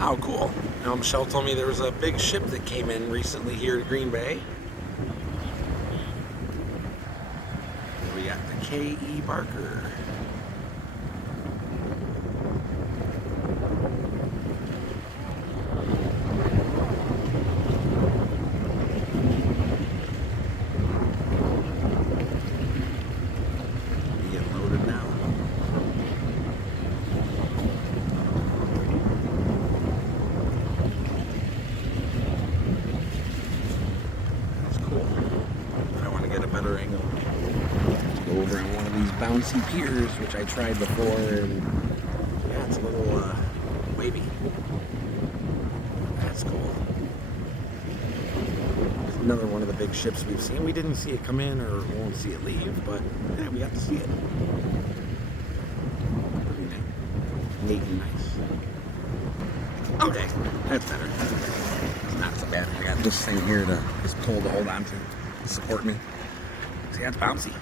How cool. Now, Michelle told me there was a big ship that came in recently here to Green Bay. We got the Kaye E Barker. Being loaded now. Better angle. Let's go over on one of these bouncy piers, which I tried before, and yeah, it's a little wavy. That's cool. Another one of the big ships we've seen. We didn't see it come in or won't see it leave, but yeah, we got to see it. Pretty neat and nice. Okay, that's better. It's not so bad. I got this thing here to this pole to hold on to support me. See, that's bouncy.